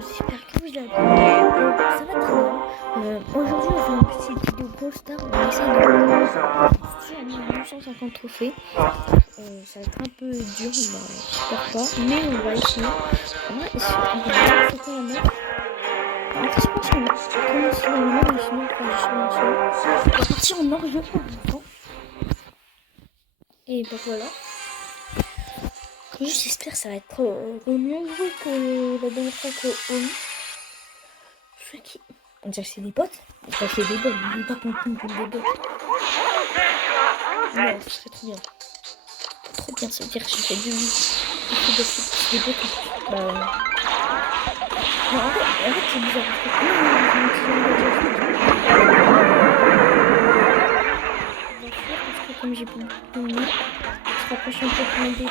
j'espère que vous allez bien. Ça va très bien. Aujourd'hui, on fait une petite vidéo Brawl Stars. On va essayer de 950 trophées. Ça va être un peu dur, j'espère pas, mais on va essayer. On va essayer. C'est quoi la map? Je pense qu'on va commencer dans le même, sinon on va sur un seul. On va partir en orgie pour l'instant. Et bah voilà. J'espère que ça va être mieux joué que la dernière fois que ceux qui... On dirait que c'est des bots. Enfin, c'est des bots, n'oublie pas qu'on compte comme des bots. Non, ce serait trop bien. Trop bien, ça veut dire que j'ai fait des bots. Bah... Non, en fait c'est bizarre. Parce que comme j'ai beaucoup de monde, je rapproche un peu pour m'aider.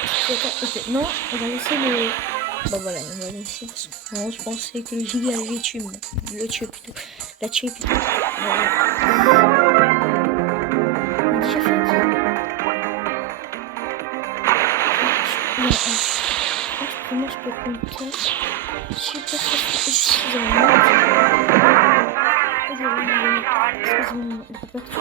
Ok, non, on va laisser le... Bah voilà, on va laisser parce que je pensais que le giga allait tuer, le tuer plutôt. La tuer plutôt. Voilà. On a déjà fait un kill. Non, comment je peux compter? Super, excusez-moi. Excusez-moi, il faut pas que tu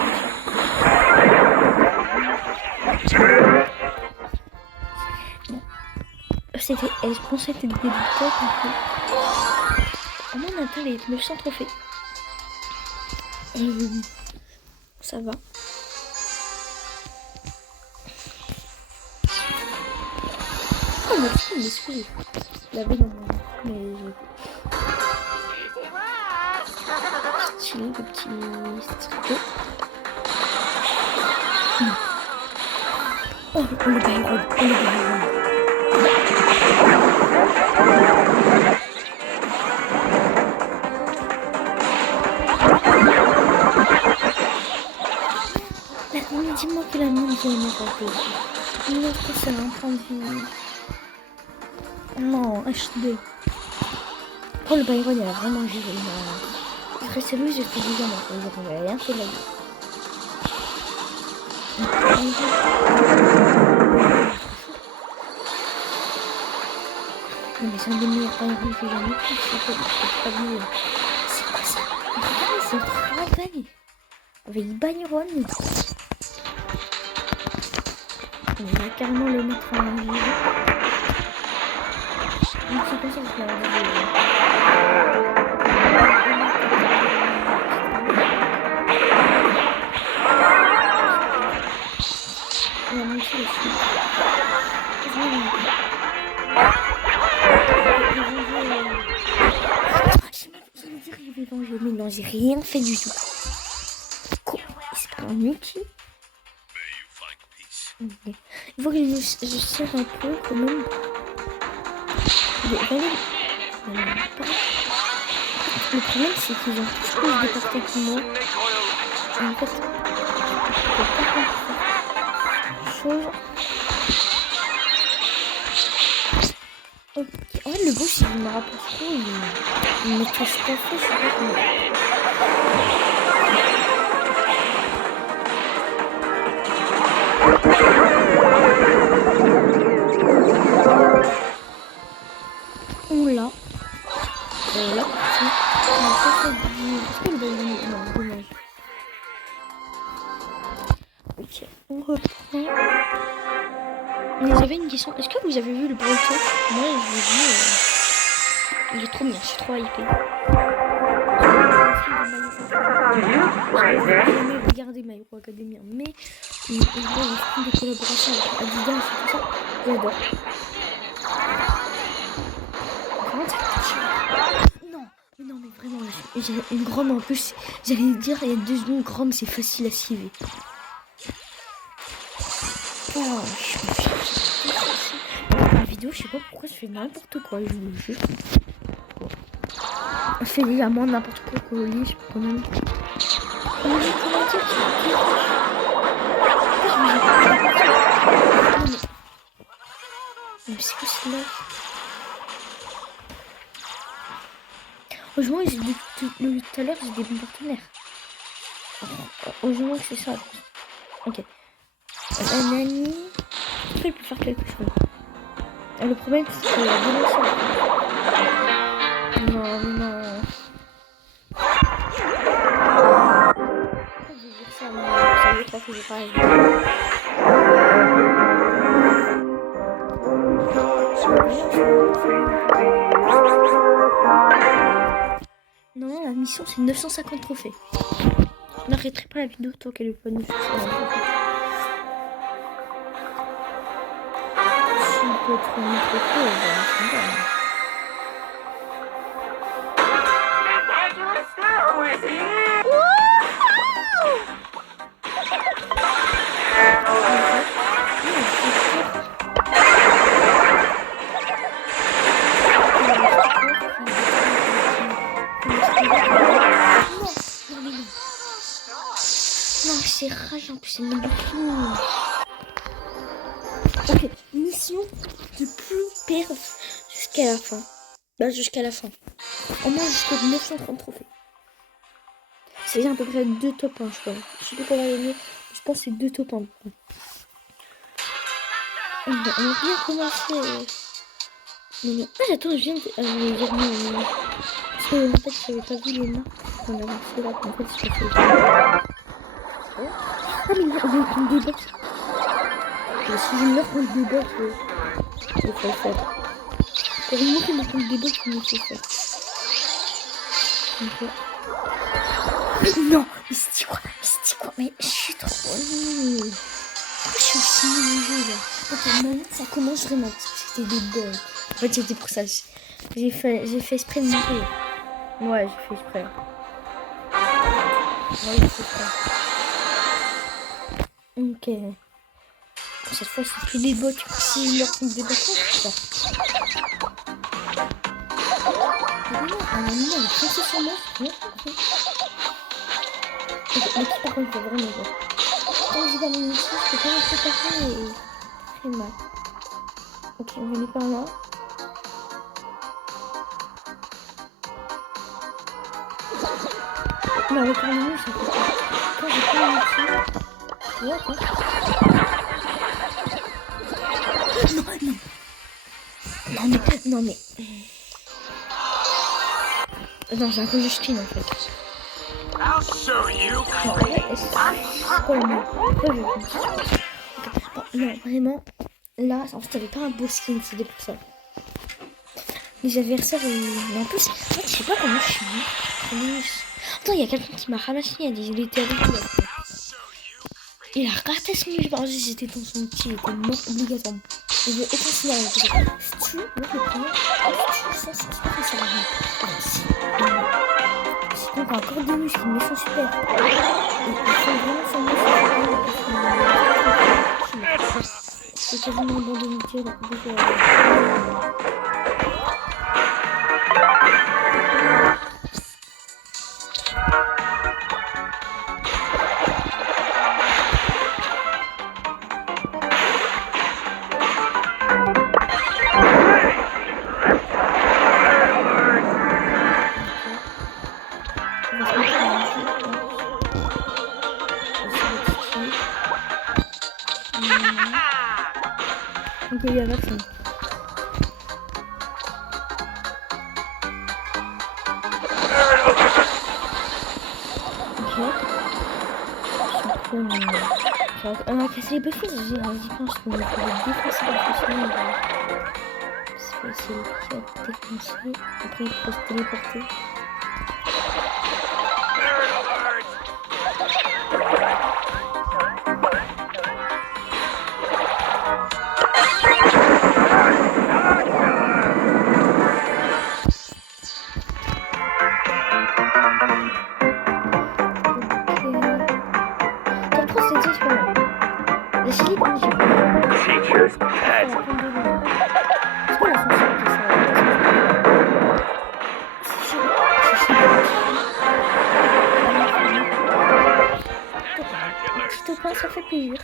c'était, je pensais que c'était des bots un peu. Au moins on atteint les 900 trophées. Ça va. Oh merci, excusez. Je l'avais dans mon... Mais stylé, le petit stripper. Oh le Byron, oh le Byron. Dis-moi que la mine qui est raté. Non, c'est un point de vue. Non, HD. Oh, le Byron, il a vraiment géré. Après, c'est lui, j'ai fait 10 ans, donc j'ai rien fait de la vie. Non, mais c'est un des meilleurs Byron que j'ai jamais pris. C'est pas mieux. C'est quoi ça? Regardez, c'est le travail. Avec Byron. On va carrément le mettre en jeu. Donc c'est comme ça que je vais regarder. On va monter le fou. J'allais dire que je vais venger, mais non, j'ai rien fait du tout. C'est pas un outil. Okay. Il faut que je serre un peu quand même. Le problème c'est qu'ils ont tous plus de portée que moi. Et en fait, je peux pas faire chose. Okay. En fait, le boss il me rapproche trop, il me touche pas trop, je sais pas comment. On l'a. Là, on a pas fait du... Est-ce que le ballon... Non, dommage. Ok, on reprend. Mais j'avais une question. Est-ce que vous avez vu le Brawl Talk? Moi, je l'ai vu. Il est trop bien, je suis trop hypé. J'ai jamais regardé My Hero Academia, mais ils font des collaborations avec Adidas et tout ça. J'adore. Non, mais vraiment, j'ai une grande en plus. J'allais dire il y a 2 secondes, grande, c'est facile à civer. Oh, la vidéo, je sais pas pourquoi je fais n'importe quoi. Je vous jure. Je fais déjà moins n'importe quoi qu'au lit, je peux quand même. Comment dire mais c'est quoi cela? Heureusement, tout à l'heure, j'ai des bons partenaires. Heureusement que c'est ça. Ok. Nani. Après, il peut faire quelque chose. Le problème, c'est que la violence. Non. pareil. Non, la mission c'est 950 trophées. Je n'arrêterai pas la vidéo tant qu'elle n'est pas 950 trophées. Si on peut être un trophée, on va en faire. Non, c'est rage en plus, c'est une boucle. Ok, mission de plus perdre jusqu'à la fin. Bah, jusqu'à la fin. Au moins jusqu'à 930 trophées. C'est à peu près 2 top 1, je crois. Je sais pas comment gagner. Je pense que c'est 2 top 1. On va bien commencer. Ah, attends, je viens de dire non. Parce que en fait, j'avais pas vu les marques qu'on a lancé là. En fait, je fais. Ah, mais on va prendre des box. Si je meurs contre des box, je vais faire. Pour une fois qu'on va prendre des box, je vais faire. Non, mais c'est quoi? Mais je suis trop nulle. Pourquoi je suis aussi nulle au jeu là? Ok, maintenant ça commence vraiment. C'était des bols. En fait, c'était pour ça. J'ai fait exprès de mourir. Ouais, j'ai fait exprès. Ouais, j'ai fait exprès. Ok. Cette fois, c'est plus des bots. Si je leur compte des bots, c'est ça. Un animal est foncé sur moi. Mais qui par contre, il faut vraiment voir. Quand j'ai pas mon mission, je peux pas me préparer et très mal. Ok, on va aller par là. Non, avec un menu, ça fait pas. Quand j'ai pas mon mission. Ouais, quoi. Non, mais. Non, j'ai un peu juste clean en fait. I'll show you. C'est quoi le mot? Pourquoi je bon, non, vraiment, là, en fait, t'avais pas un beau skin, c'était pour ça. Les adversaires, mais en plus, en fait, je sais pas comment je suis nul. Attends, il y a quelqu'un qui m'a ramassé, il était avec moi. Il a raté son jeu, par exemple, j'étais dans son outil, il était mort obligatoirement. Il veut aucun signal. Si tu, moi, je le prends, si tu, ça sert à rien. C'est donc encore des muscles, mais ils sont super. Et il faut vraiment s'en mettre. C'est quasiment abandonné le tir. Ok, il y a personne. Ok. On a cassé les buffers, j'y pense qu'on va défoncer la façon. C'est facile, qui a défoncé. Après, il faut se téléporter. Teacher's pet. Ça fait plaisir.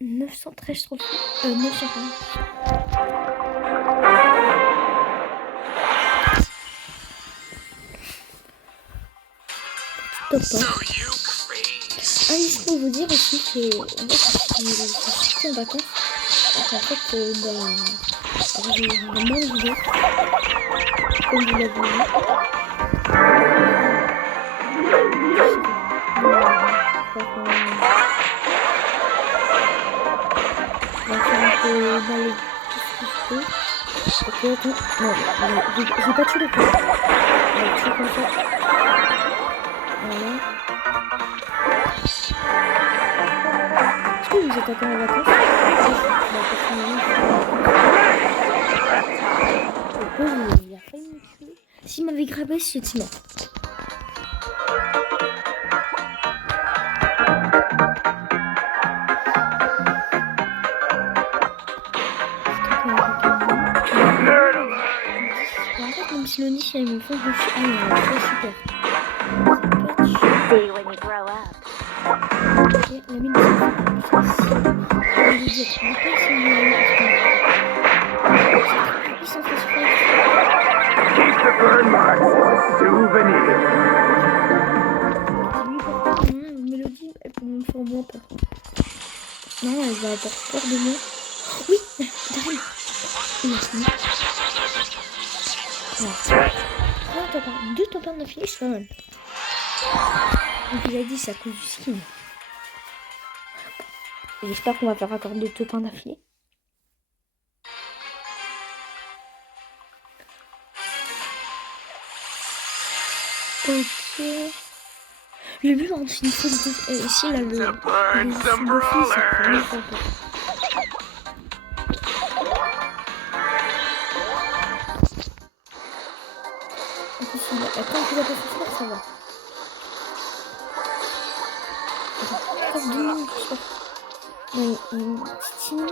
« 913 trophées. 920. Top 1. Ah oui, je peux vous dire aussi que en fait, je suis en vacances. En fait, j'ai moins de vidéos. Comme vous l'avez vu. On va faire un peu baler tout ce que je peux. Ok, attends. Non, j'ai pas tué le coup. On va tuer comme ça. Voilà. Est-ce que vous êtes encore en vacances? Il a failli me tuer. S'il m'avait grabé, c'est mort. En fait, même si le niche il me fonce dessus, ah non, c'est super. See when you grow up. Ok, la mine de Keep the burn marks as a souvenir. Mélodie, elle peut me faire moins peur. Non, elle va avoir peur de moi. Oui, Daryl. Il a fini. Ouais. 2 temps d'infini, c'est pas mal. Donc il a dit c'est à cause du skin. J'espère qu'on va faire encore 2 temps d'affilée. Ok. Le but dans une fois ici là le. To burn some brawlers. Quand tu vas pas souffrir, ça va. Attends, 2 minutes, je sais pas. Non, sinon,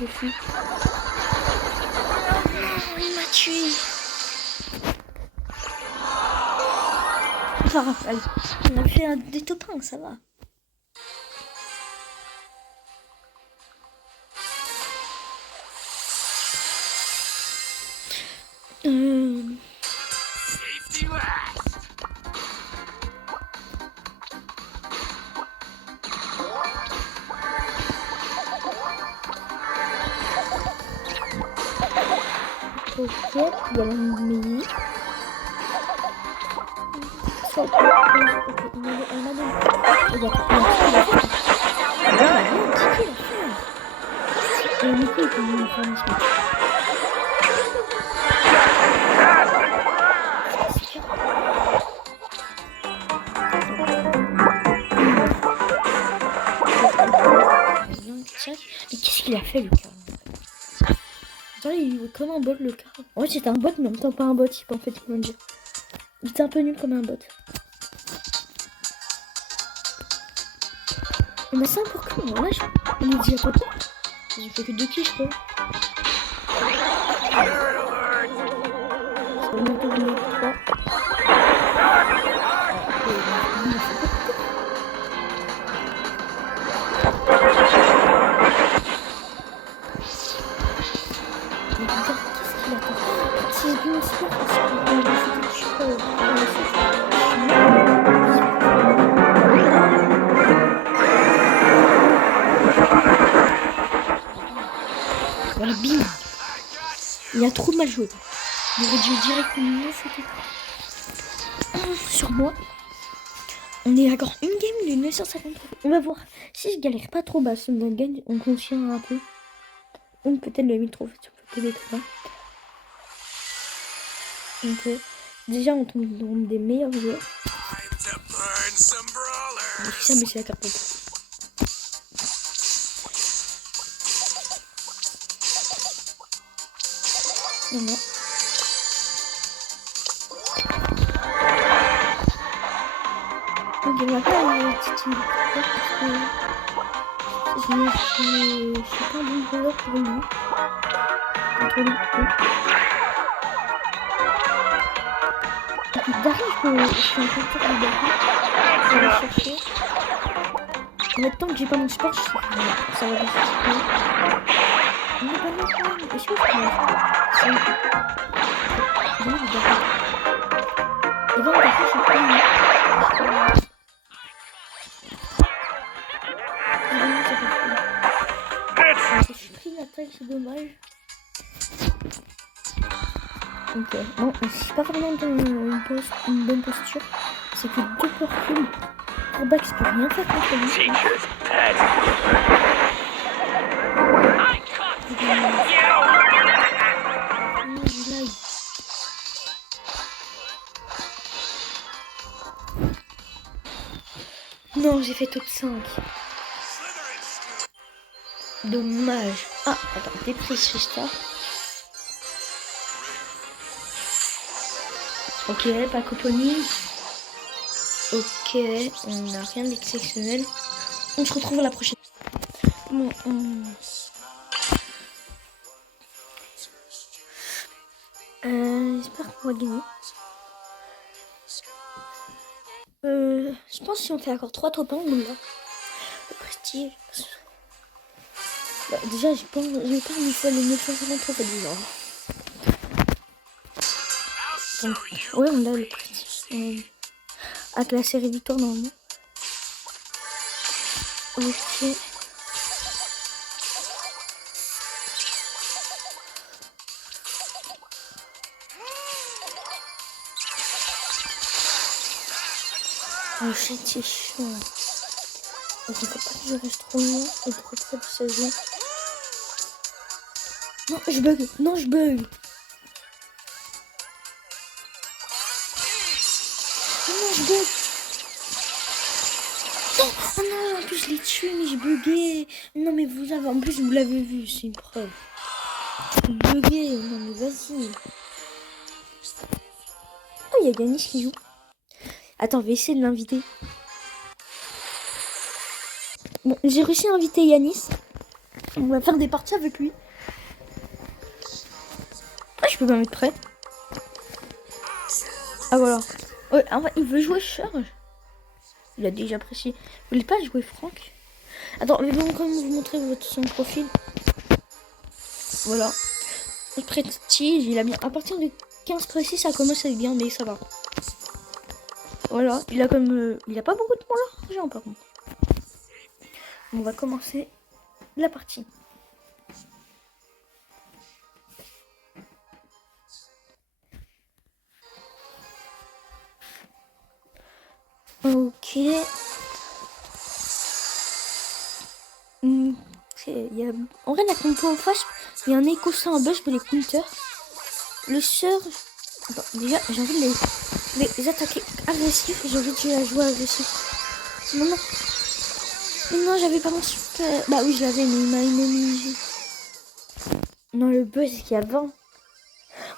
je fuis. Il m'a tué. Ça va, allez. On a fait des top 1, ça va. Safety last. Ok, il y a la mini. Ok, on a des... Et Nico, il peut nous faire une smash. Mais qu'est-ce qu'il a fait, Lucas? Attends, il est comme un bot, le cas. En fait, c'était un bot, mais en même temps pas un bot, il peut en fait comment dire. Il était un peu nul comme un bot. Mais c'est encore cool, là, on est dit à papa. J'ai fait que 2 kills, je crois. C'est même pas venu 3. Voilà, bim. Il a trop mal joué. Il aurait dû directement sur moi. On est encore une game de 950. On va voir si je galère pas trop bas. Si on gagne, on continue un peu. Ou peut-être le 1000 trophées. Peut-être pas. Donc, déjà, on tombe dans des meilleurs joueurs. Time to burn some brawlers. Ça, mais c'est la carte. Non, non. Donc, il va pas une petite team. Je suis pas un bon joueur pour lui. Contre lui. Derrière, je suis un peu de derrière. Je vais le chercher. En même temps que j'ai pas mon support, ça va le chercher. Il n'est pas mon problème. Est-ce que je peux Et ben, parfois, je suis pas mieux. J'ai pris l'attaque, c'est dommage. Ok, bon, c'est pas vraiment dans une bonne posture. C'est que deux reculs. Pour Bax peut rien faire contre lui. Teacher's pet. Non, j'ai fait top 5. Dommage. Ah, attends, déprise ça. Ok, pas Coponi. Ok, on n'a rien d'exceptionnel. On se retrouve à la prochaine. Bon, j'espère qu'on va gagner. Je pense que si on fait encore 3 top 1, on l'a. Le prestige. Bah, déjà, j'ai pas une fois les 950 trophées déjà. Donc, ouais, on a le prestige. Avec la série victoire normalement. Ok. Oh shit, c'est chaud. Il faut pas que je reste trop loin et trop près de sa zone. Non, je bug. Non, je bug. Non, je bug. Non, oh non, en plus je l'ai tué, mais j'ai bugué. Non, mais vous avez, en plus vous l'avez vu, c'est une preuve. Bugué, non mais vas-y. Oh, il y a Yanis qui joue. Attends, on va essayer de l'inviter. Bon, j'ai réussi à inviter Yanis. On va faire des parties avec lui. Ah, je peux pas mettre prêt. Ah voilà. Ouais, il veut jouer Charge. Il a déjà apprécié. Vous voulez pas jouer Franck? Attends, mais bon, quand même vous montrer son profil. Voilà. Le prestige, il a bien. À partir de 15 précis, ça commence à être bien, mais ça va. Voilà, il a comme. Il a pas beaucoup de points là, l'argent par contre. On va commencer la partie. Ok. En vrai, la compo en face, il y a un écho sans un buzz pour les counters. Le sort. Attends, déjà, j'ai envie de les attaquer agressifs. J'ai envie de jouer agressif. Non, non. Non, j'avais pas mon super. Bah oui, je l'avais, mais il m'a immobilisé. Non, le buzz, il y a 20.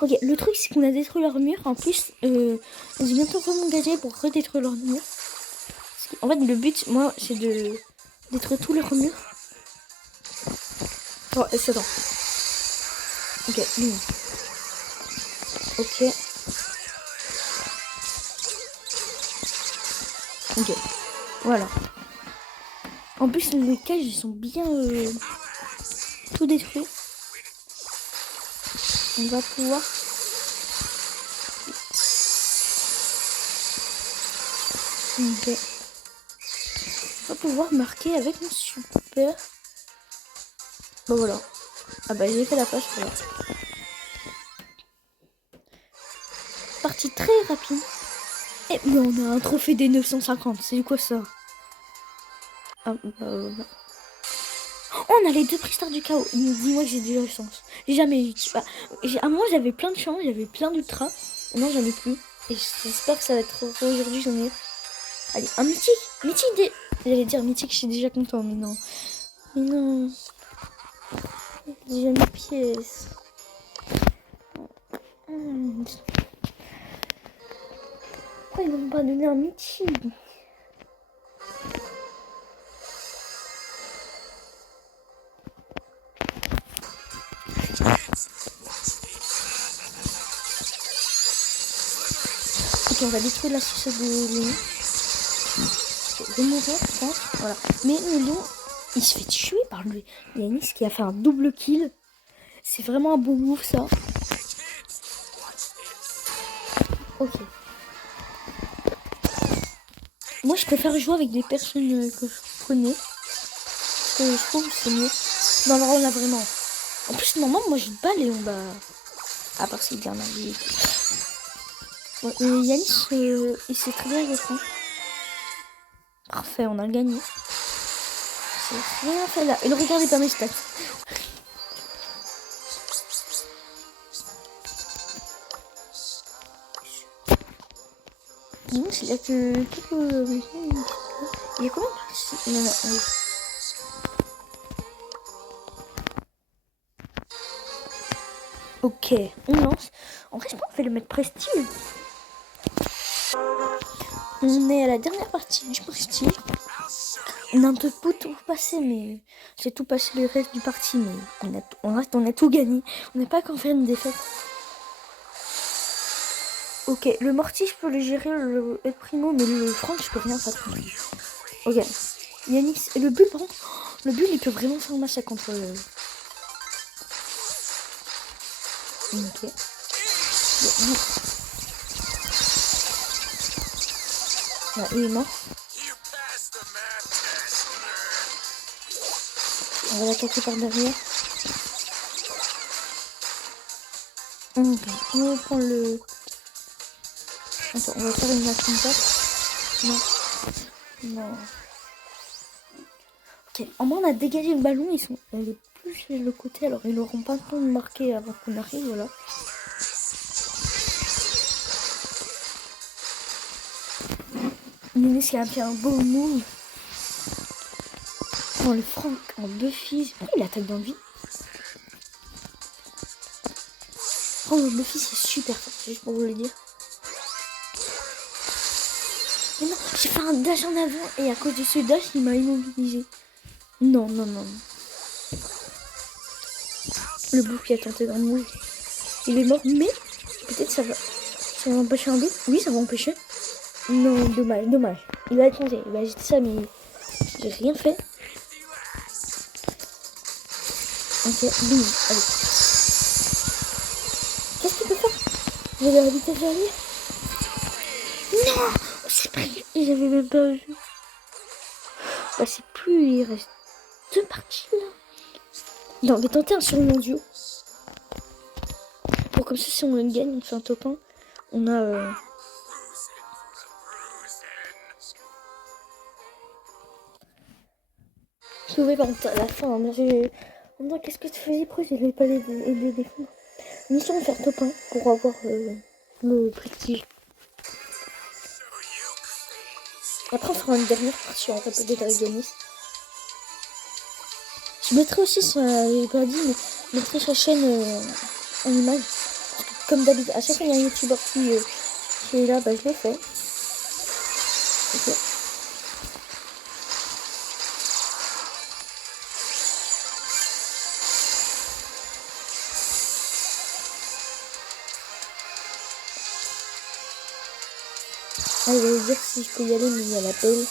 Ok, le truc, c'est qu'on a détruit leur mur. En plus, j'ai bientôt vraiment gagné pour redétruire leur mur. En fait, le but, moi, c'est de détruire tous leurs murs. Oh, c'est attends. Ok, lui. Ok. Ok. Voilà. En plus, les cages, ils sont bien tout détruits. On va pouvoir... Ok. On va pouvoir marquer avec mon super... Bon, voilà. Ah bah, j'ai fait la page, voilà. Partie très rapide. Et mais on a un trophée des 950. C'est quoi ça? Ah, oh, on a les 2 prix stars du chaos. Dis-moi que j'ai de la chance. J'ai jamais eu. Bah, à moi, j'avais plein de chance. J'avais plein d'ultra. Non, j'en ai plus. Et j'espère que ça va être aujourd'hui. J'en ai. Allez, un mythique. Mythique des. J'allais dire mythique, je suis déjà content. Mais non. Mais non. J'ai jamais pièce. Pourquoi ils m'ont pas donné un mythique? Ok, on va détruire la sucette de Léon. De mon tour, je pense. Voilà. Mais Léon, il se fait tuer par lui. Yanis qui a fait un double kill. C'est vraiment un bon move ça. Ok. Moi, je préfère jouer avec des personnes que je connais. Parce que je trouve que c'est mieux. Non, alors là, vraiment. En plus, normalement, moi, je bats Léon. Bah... À part s'il gagne la vie. Ouais, Yanis, il s'est très bien joué. Parfait, on a gagné. C'est rien fait là. Et ne regardez pas mes stats. Non, c'est là que... Il y a combien de... Non, non, oui. Ok, on lance. En vrai, je pense qu'on fait le mettre prestige. On est à la dernière partie du prestige. On a un peu tout passé, mais j'ai tout passé le reste du parti, mais on a tout gagné. On n'a pas qu'en faire une défaite. Ok, le mortier, je peux le gérer, le El Primo, mais le Franck, je peux rien faire. Ok, Yanis, et le bull, par contre, le bull, il peut vraiment faire un match contre le... Ok. Là, il est mort. On va l'attaquer par derrière. Ok, on prend le... Attends, on va faire une action passe. Non. Non. Ok, en moins on a dégagé le ballon, elle est plus sur le côté, alors ils n'auront pas le temps de marquer avant qu'on arrive, voilà. Yanis qui a fait un beau move. Oh, le Franck en Buffy. Pourquoi il attaque dans le vide? Oh, le Buffy c'est super fort, juste pour vous le dire. Mais non, j'ai fait un dash en avant et à cause de ce dash, il m'a immobilisé. Non, non, non. Le bouc qui a tenté d'un move. Il est mort, mais peut-être ça va empêcher un but. Oui, ça va empêcher. Non, dommage, dommage. Il va être tenté. Bah, j'ai dit ça, mais j'ai rien fait. Ok, boum, allez. Qu'est-ce qu'il peut faire? Vous avez la vitesse derrière? Non, c'est pris. J'avais même pas vu. Bah, c'est plus. Il reste 2 parties là. Non, on va tenter un sur duo. Bon, comme ça, si on le gagne, on fait un top 1. On a. Sauvé par contre à la fin. Moi, en disant, qu'est-ce que tu faisais? Pourquoi je n'avais pas les défendre? Mission de faire top 1 pour avoir le prestige. Après, on fera une dernière partie en fait de Yanis. Je mettrai aussi, j'ai pas dit, mais je mettrai sa chaîne en image. Comme d'habitude, à chaque fois il y a un youtubeur qui est là, bah je l'ai fait. Ok. Ah, il va dire si je peux y aller, mais il y a l'appel.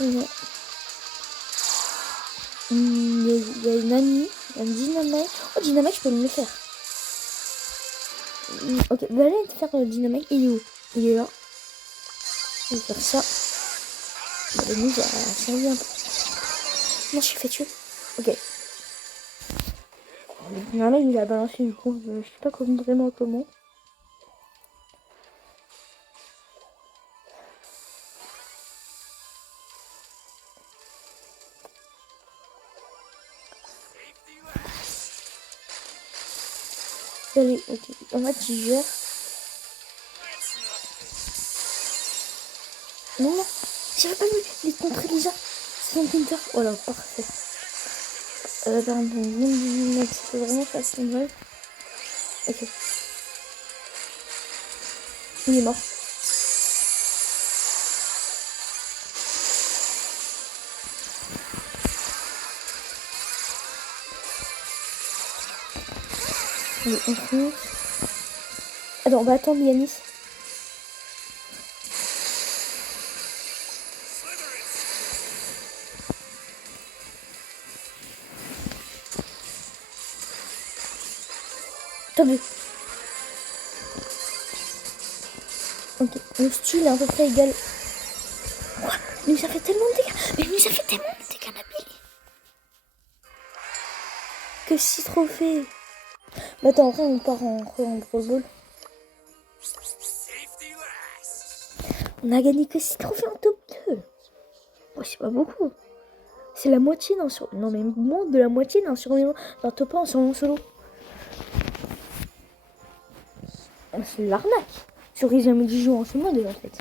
Ok. Il y a une amie, un dynamite. Oh, dynamite, je peux me le faire. Ok, bah allez faire dynamite. Il est où? Il est là. Je vais faire ça. Bah, nous, ça servi un peu. Non, je suis fait tuer. Ok. Là, il a balancé une pompe. Je sais pas vraiment comment. Allez, ok. En fait, il gère. Non, non. J'avais pas vu. Il est contre Elisa. C'est son counter. Voilà, parfait. Pardon, c'est vraiment facile. Ouais. Ok. Il est mort. Allez, on fonce. Attends, on va attendre Yanis. T'as vu? Ok, le Stu il est à peu près égal. Quoi? Il nous a fait tellement de dégâts. Mais il nous a fait tellement de dégâts, Nabil. Que 6 trophées. Bah attends, après on part en Brawl Ball. On a gagné que 6 trophées en top 2. Oh, c'est pas beaucoup. C'est la moitié d'un sur... Non mais moins de la moitié d'un survivant d'un top 1 en solo. Oh, c'est l'arnaque. J'aurais jamais dû jouer en ce mode en fait.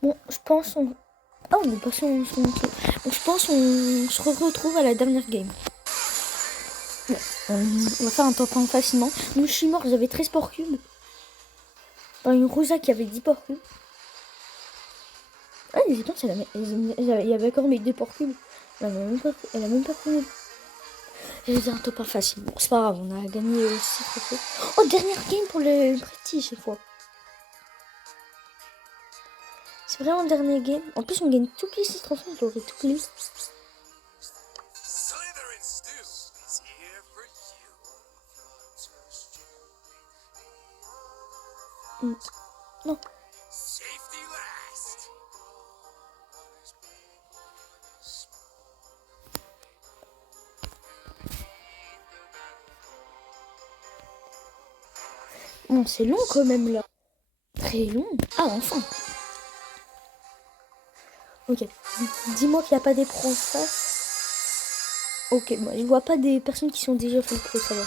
Bon, je pense on... Ah, on est passé en son... Bon, je pense on se retrouve à la dernière game. Bon, on va faire un top 1 facilement. Moi je suis mort, j'avais 13 porcs cubes. Dans une Rosa qui avait 10 porcs cubes. Ah, les étances, il y avait encore mes 2 porcs cubes. Elle a même pas pris. J'allais dire un top 1 facile. Bon, c'est pas grave, on a gagné aussi. Oh, dernière game pour le prestige cette fois. C'est vraiment le dernier game. En plus, on gagne toutes les 6 trophées, je l'aurais tout les. Non. Bon, c'est long quand même là. Très long. Ah, enfin. Ok. Dis-moi qu'il n'y a pas des pros en face. Ok, moi je vois pas des personnes qui sont déjà full pro, ça va.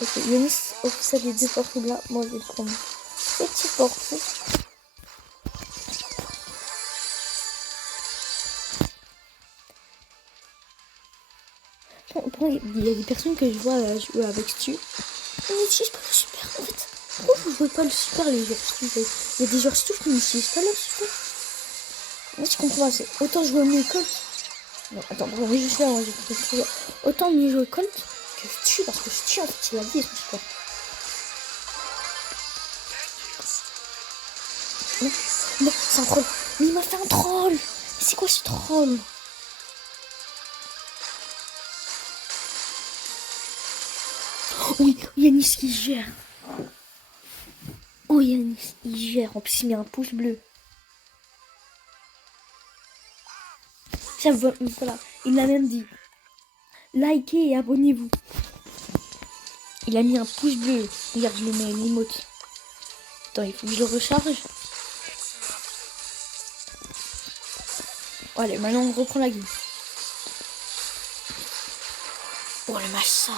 Ok, Yanis offre ça des 2 portes là. Moi je vais prendre petit porte. Il y a des personnes que je vois jouer avec Stu. Ils n'utilisent pas le super en fait. Pourquoi vous ne jouez pas le super les joueurs Stu? Il y a des joueurs Stu qui n'utilisent pas le super. Moi je comprends pas, c'est autant jouer mieux Colt. Non, attends, on va juste là, autant mieux jouer Colt que Stu, parce que Stu en fait il a dit son super. Non, non, c'est un troll. Mais il m'a fait un troll. C'est quoi ce troll? Oui, Yanis qui gère. Oh, Yanis, il gère. En plus, il met un pouce bleu. Ça, voilà, il l'a même dit. Likez et abonnez-vous. Il a mis un pouce bleu. Regarde, je le mets l'emote. Attends, il faut que je le recharge. Allez, maintenant on reprend la game. Oh, le massacre.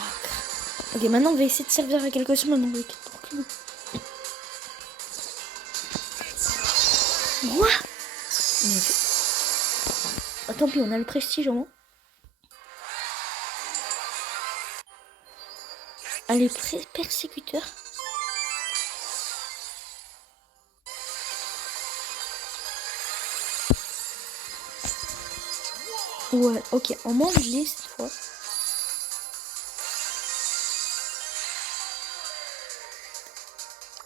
Ok, maintenant on va essayer de servir à quelque chose. Maintenant, avec quoi? Ah, tant pis, on a le prestige au moins. Allez, persécuteur. Ouais, ok, on mange les cette fois.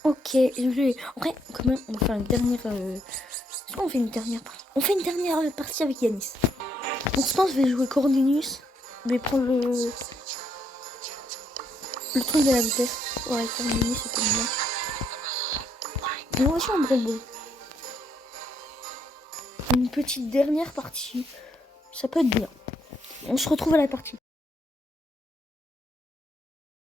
Ok, je vais. Après, quand même, on va faire une dernière. Est-ce qu'on fait une dernière partie? On fait une dernière partie avec Yanis. Donc, je pense que je vais jouer Cordinius. Je vais prendre le truc de la vitesse. Ouais, Cordinius, c'était bien. Mais on va jouer un Brawl. Une petite dernière partie. Ça peut être bien. On se retrouve à la partie.